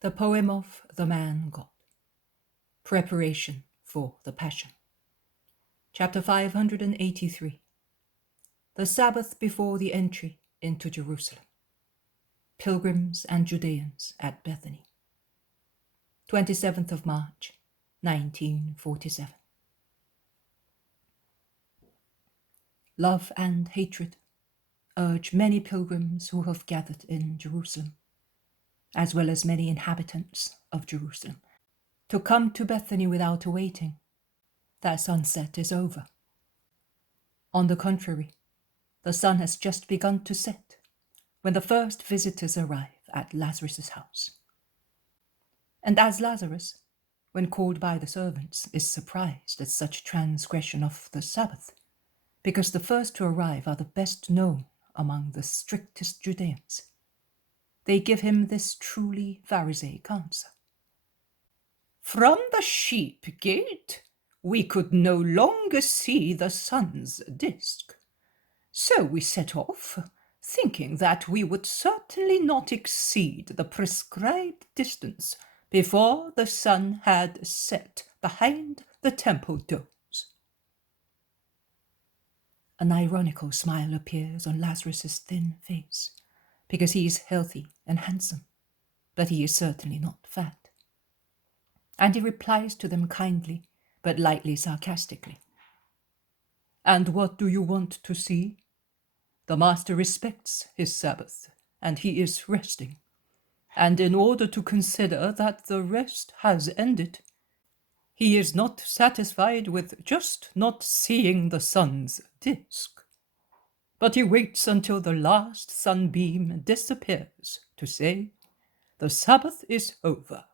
The poem of the man God. Preparation for the Passion. Chapter 583. The Sabbath before the entry into Jerusalem. Pilgrims and Judaeans at Bethany. 27th of March, 1947. Love and hatred urge many pilgrims who have gathered in Jerusalem, as well as many inhabitants of Jerusalem, to come to Bethany without awaiting that sunset is over. On the contrary, the sun has just begun to set when the first visitors arrive at Lazarus' house. And as Lazarus, when called by the servants, is surprised at such transgression of the Sabbath, because the first to arrive are the best known among the strictest Judeans, they give him this truly Pharisaic answer. From the sheep gate, we could no longer see the sun's disk. So we set off, thinking that we would certainly not exceed the prescribed distance before the sun had set behind the temple domes. An ironical smile appears on Lazarus' thin face, because he is healthy and handsome, but he is certainly not fat. And he replies to them kindly, but lightly sarcastically. And what do you want to see? The master respects his Sabbath, and he is resting. And in order to consider that the rest has ended, he is not satisfied with just not seeing the sun's disk, but he waits until the last sunbeam disappears to say, the Sabbath is over.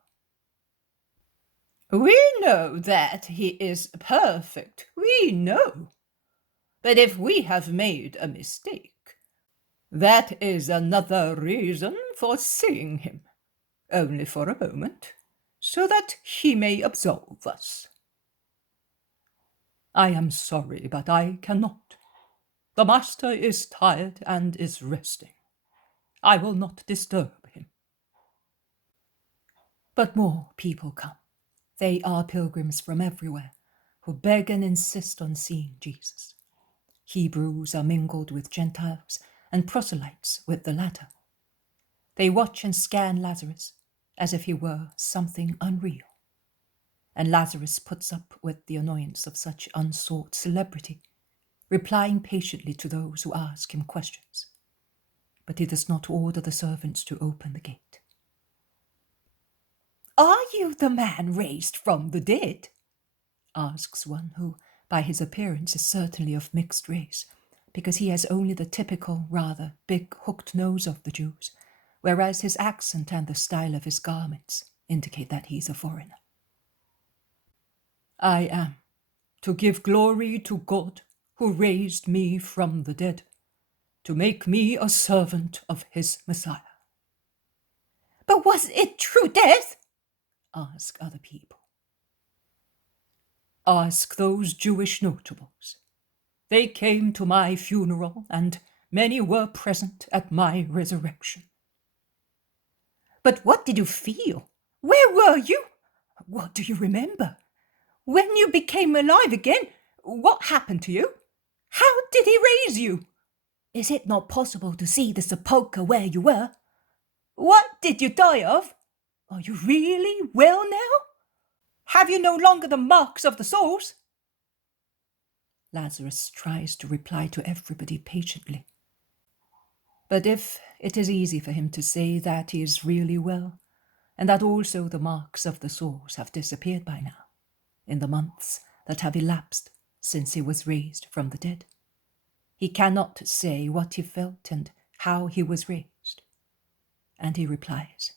We know that he is perfect, we know. But if we have made a mistake, that is another reason for seeing him, only for a moment, so that he may absolve us. I am sorry, but I cannot. The master is tired and is resting. I will not disturb him. But more people come. They are pilgrims from everywhere, who beg and insist on seeing Jesus. Hebrews are mingled with Gentiles, and proselytes with the latter. They watch and scan Lazarus as if he were something unreal. And Lazarus puts up with the annoyance of such unsought celebrity, replying patiently to those who ask him questions. But he does not order the servants to open the gate. Are you the man raised from the dead? Asks one who, by his appearance, is certainly of mixed race, because he has only the typical, rather big hooked nose of the Jews, whereas his accent and the style of his garments indicate that he is a foreigner. I am, to give glory to God who raised me from the dead, to make me a servant of his Messiah. But was it true death? Ask other people. Ask those Jewish notables. They came to my funeral, and many were present at my resurrection. But what did you feel? Where were you? What do you remember? When you became alive again, what happened to you? How did he raise you? Is it not possible to see the sepulchre where you were? What did you die of? Are you really well now? Have you no longer the marks of the sores? Lazarus tries to reply to everybody patiently. But if it is easy for him to say that he is really well, and that also the marks of the sores have disappeared by now, in the months that have elapsed since he was raised from the dead, he cannot say what he felt and how he was raised. And he replies,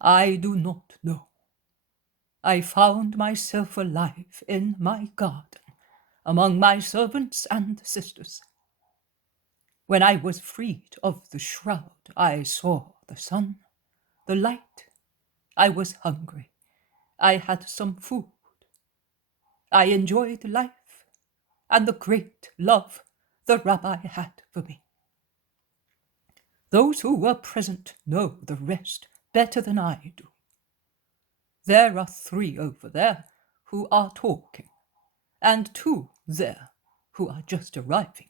I do not know. I found myself alive in my garden, among my servants and sisters. When I was freed of the shroud, I saw the sun, the light. I was hungry. I had some food. I enjoyed life and the great love the rabbi had for me. Those who were present know the rest better than I do. There are 3 over there who are talking, and 2 there who are just arriving.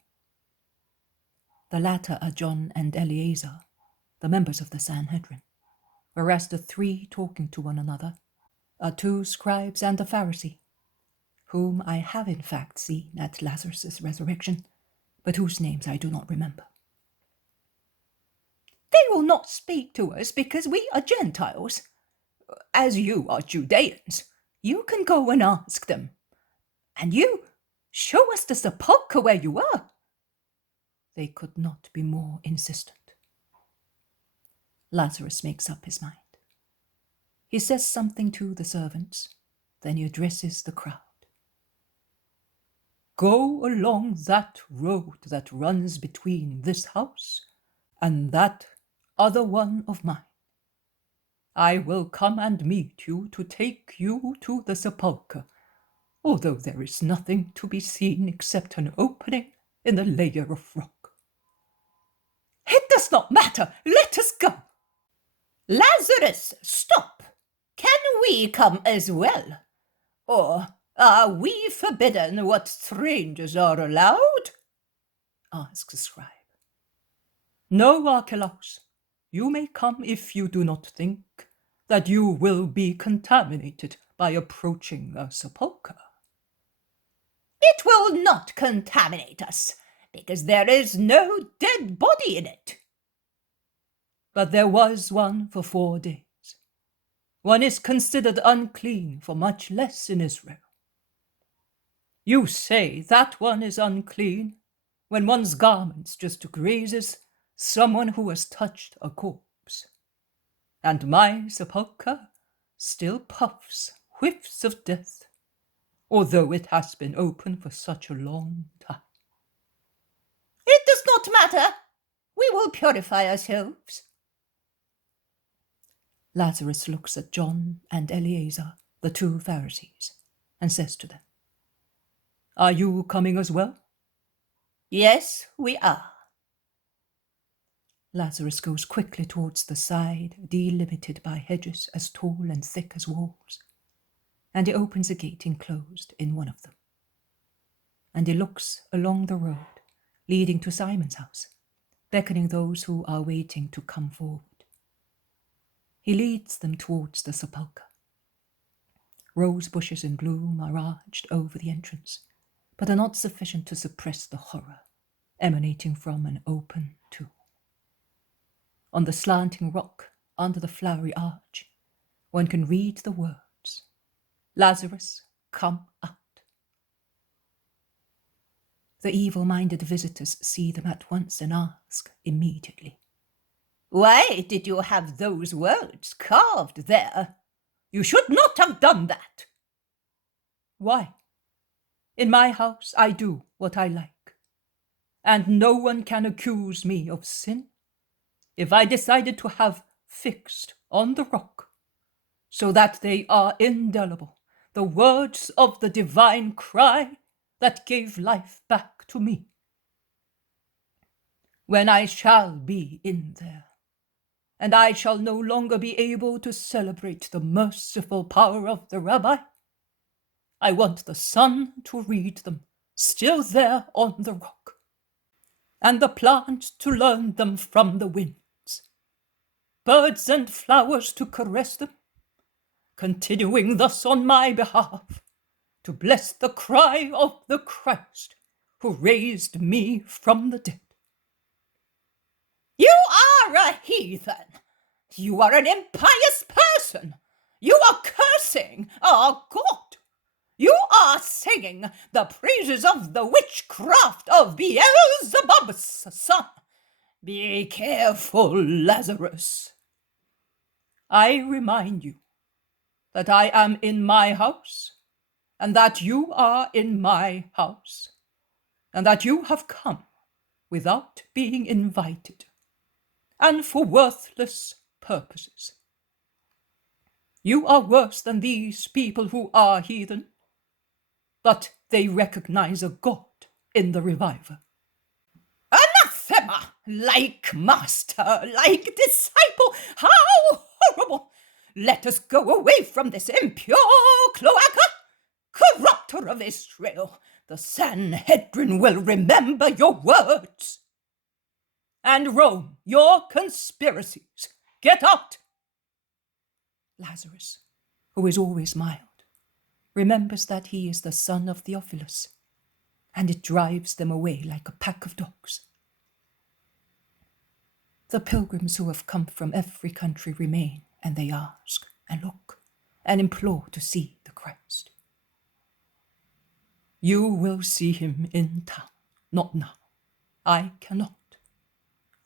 The latter are John and Eleazar, the members of the Sanhedrin, whereas the 3 talking to one another are 2 scribes and a Pharisee, whom I have in fact seen at Lazarus' resurrection, but whose names I do not remember. They will not speak to us because we are Gentiles. As you are Judeans, you can go and ask them. And you, show us the sepulchre where you are. They could not be more insistent. Lazarus makes up his mind. He says something to the servants, then he addresses the crowd. Go along that road that runs between this house and that other one of mine. I will come and meet you to take you to the sepulchre, although there is nothing to be seen except an opening in the layer of rock. It does not matter. Let us go. Lazarus, stop. Can we come as well? Or are we forbidden what strangers are allowed? Asks the scribe. No, Archelaus, you may come if you do not think that you will be contaminated by approaching a sepulchre. It will not contaminate us, because there is no dead body in it. But there was one for 4 days. One is considered unclean for much less in Israel. You say that one is unclean when one's garments just grazes someone who has touched a corpse. And my sepulchre still puffs whiffs of death, although it has been open for such a long time. It does not matter. We will purify ourselves. Lazarus looks at John and Eleazar, the 2 Pharisees, and says to them, Are you coming as well? Yes, we are. Lazarus goes quickly towards the side, delimited by hedges as tall and thick as walls, and he opens a gate enclosed in one of them. And he looks along the road leading to Simon's house, beckoning those who are waiting to come forward. He leads them towards the sepulchre. Rose bushes in bloom are arched over the entrance, but are not sufficient to suppress the horror emanating from an open tomb. On the slanting rock under the flowery arch, one can read the words, Lazarus, come out. The evil-minded visitors see them at once and ask immediately, Why did you have those words carved there? You should not have done that. Why? In my house I do what I like, and no one can accuse me of sin if I decided to have fixed on the rock, so that they are indelible, the words of the divine cry that gave life back to me. When I shall be in there, and I shall no longer be able to celebrate the merciful power of the Rabbi, I want the sun to read them still there on the rock, and the plant to learn them from the winds, birds and flowers to caress them, continuing thus on my behalf to bless the cry of the Christ who raised me from the dead. You are a heathen. You are an impious person. You are cursing our God. You are singing the praises of the witchcraft of Beelzebub's son. Be careful, Lazarus. I remind you that I am in my house, and that you are in my house, and that you have come without being invited, and for worthless purposes. You are worse than these people who are heathen, but they recognize a God in the reviver. Anathema, like master, like disciple, how let us go away from this impure cloaca. Corrupter of Israel, the Sanhedrin will remember your words. And Rome, your conspiracies. Get out! Lazarus, who is always mild, remembers that he is the son of Theophilus, and it drives them away like a pack of dogs. The pilgrims who have come from every country remain, and they ask and look and implore to see the Christ. You will see him in town, not now. I cannot.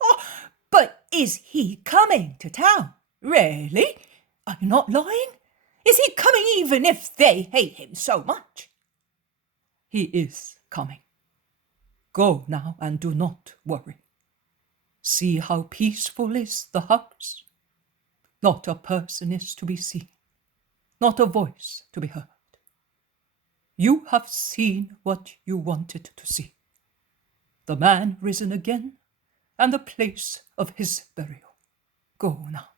Oh, but is he coming to town? Really? Are you not lying? Is he coming even if they hate him so much? He is coming. Go now and do not worry. See how peaceful is the house. Not a person is to be seen, not a voice to be heard. You have seen what you wanted to see. The man risen again, and the place of his burial. Go now.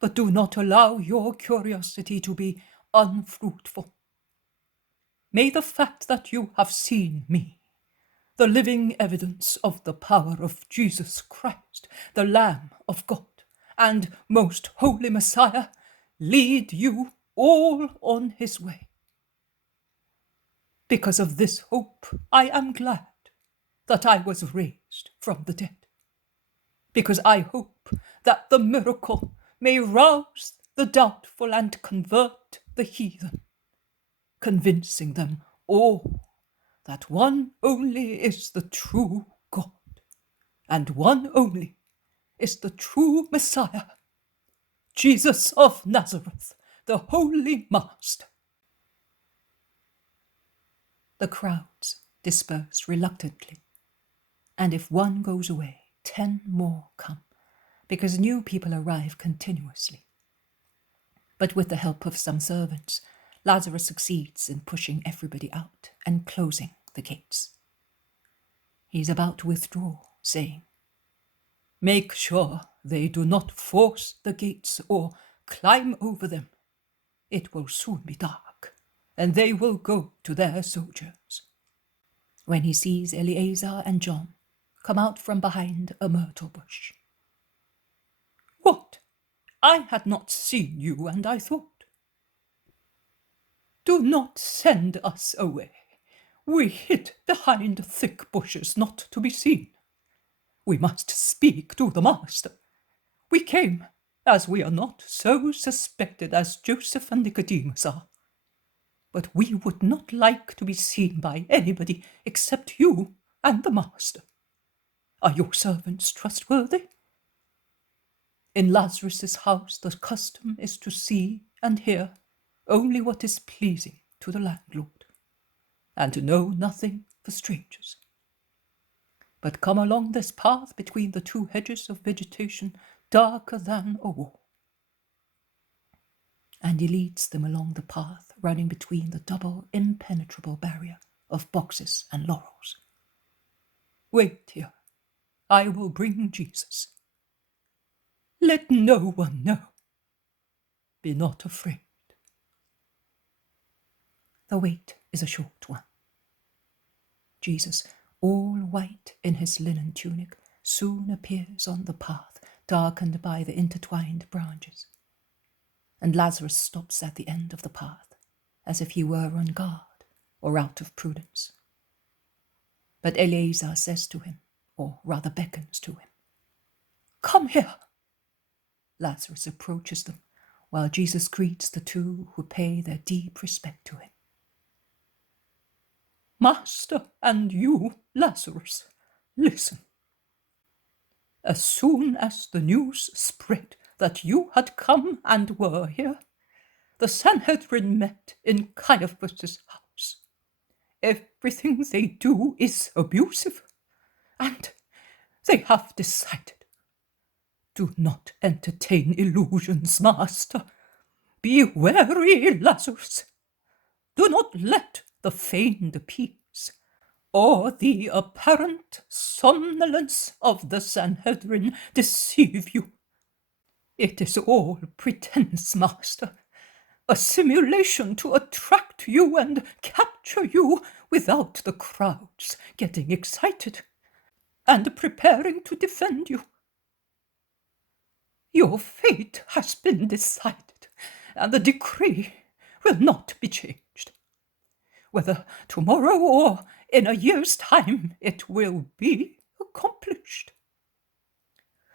But do not allow your curiosity to be unfruitful. May the fact that you have seen me, the living evidence of the power of Jesus Christ, the Lamb of God, and most holy Messiah, lead you all on his way. Because of this hope, I am glad that I was raised from the dead. Because I hope that the miracle may rouse the doubtful and convert the heathen, convincing them all that one only is the true God, and one only is the true Messiah, Jesus of Nazareth, the Holy Master. The crowds disperse reluctantly, and if one goes away, 10 more come, because new people arrive continuously. But with the help of some servants, Lazarus succeeds in pushing everybody out and closing the gates. He is about to withdraw, saying, "Make sure they do not force the gates or climb over them. It will soon be dark, and they will go to their soldiers." When he sees Eleazar and John come out from behind a myrtle bush. "What? I had not seen you, and I thought, do not send us away. We hid behind thick bushes not to be seen. We must speak to the Master. We came, as we are not so suspected as Joseph and Nicodemus are. But we would not like to be seen by anybody except you and the Master. Are your servants trustworthy? In Lazarus' house the custom is to see and hear only what is pleasing to the landlord, and to know nothing for strangers. But come along this path between the 2 hedges of vegetation, darker than a wall." And he leads them along the path running between the double impenetrable barrier of boxes and laurels. "Wait here. I will bring Jesus. Let no one know. Be not afraid." The wait is a short one. Jesus, all white in his linen tunic, soon appears on the path, darkened by the intertwined branches. And Lazarus stops at the end of the path, as if he were on guard or out of prudence. But Eleazar says to him, or rather beckons to him, "Come here." Lazarus approaches them, while Jesus greets the 2 who pay their deep respect to him. "Master, and you, Lazarus, listen. As soon as the news spread that you had come and were here, the Sanhedrin met in Caiaphas' house. Everything they do is abusive, and they have decided. Do not entertain illusions, Master. Be wary, Lazarus. Do not let the feigned peace or the apparent somnolence of the Sanhedrin deceive you. It is all pretense, master. A simulation to attract you and capture you without the crowds getting excited and preparing to defend you. Your fate has been decided, and the decree will not be changed. Whether tomorrow or in a year's time, it will be accomplished.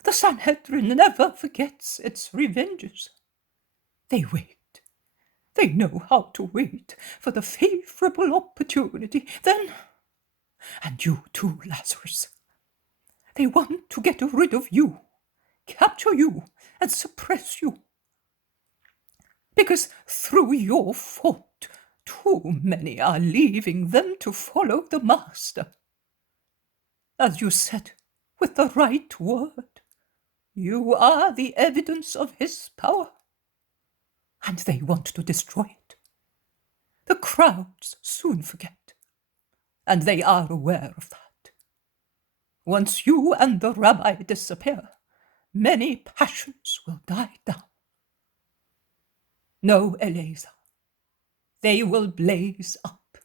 The Sanhedrin never forgets its revenges. They wait. They know how to wait for the favorable opportunity. Then, and you too, Lazarus, they want to get rid of you, capture you, and suppress you. Because through your fault, too many are leaving them to follow the Master. As you said, with the right word, you are the evidence of his power, and they want to destroy it. The crowds soon forget, and they are aware of that. Once you and the rabbi disappear, many passions will die down. No, Eleazar, they will blaze up,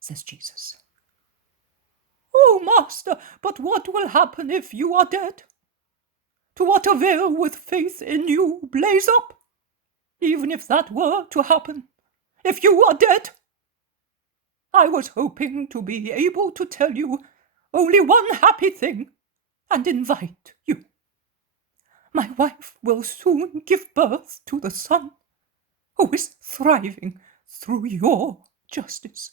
says Jesus. Oh, Master, but what will happen if you are dead? To what avail with faith in you blaze up, even if that were to happen, if you are dead? I was hoping to be able to tell you only one happy thing and invite you. My wife will soon give birth to the son who is thriving through your justice,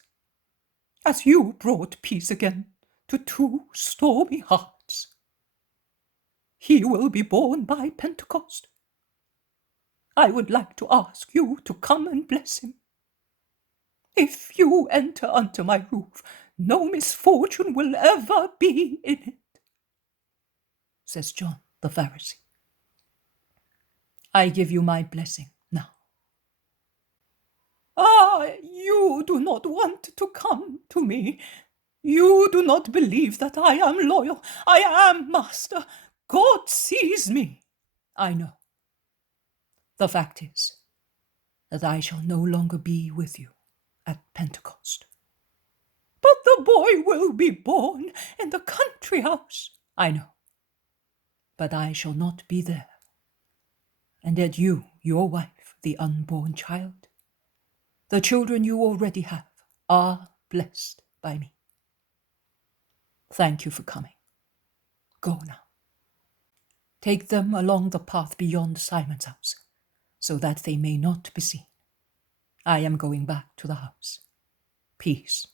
as you brought peace again to two stormy hearts. He will be born by Pentecost. I would like to ask you to come and bless him. If you enter under my roof, no misfortune will ever be in it, says John the Pharisee. I give you my blessing now. Ah, you do not want to come to me. You do not believe that I am loyal. I am, Master. God sees me. I know. The fact is that I shall no longer be with you at Pentecost. But the boy will be born in the country house. I know. But I shall not be there. And yet you, your wife, the unborn child, the children you already have, are blessed by me. Thank you for coming. Go now. Take them along the path beyond Simon's house, so that they may not be seen. I am going back to the house. Peace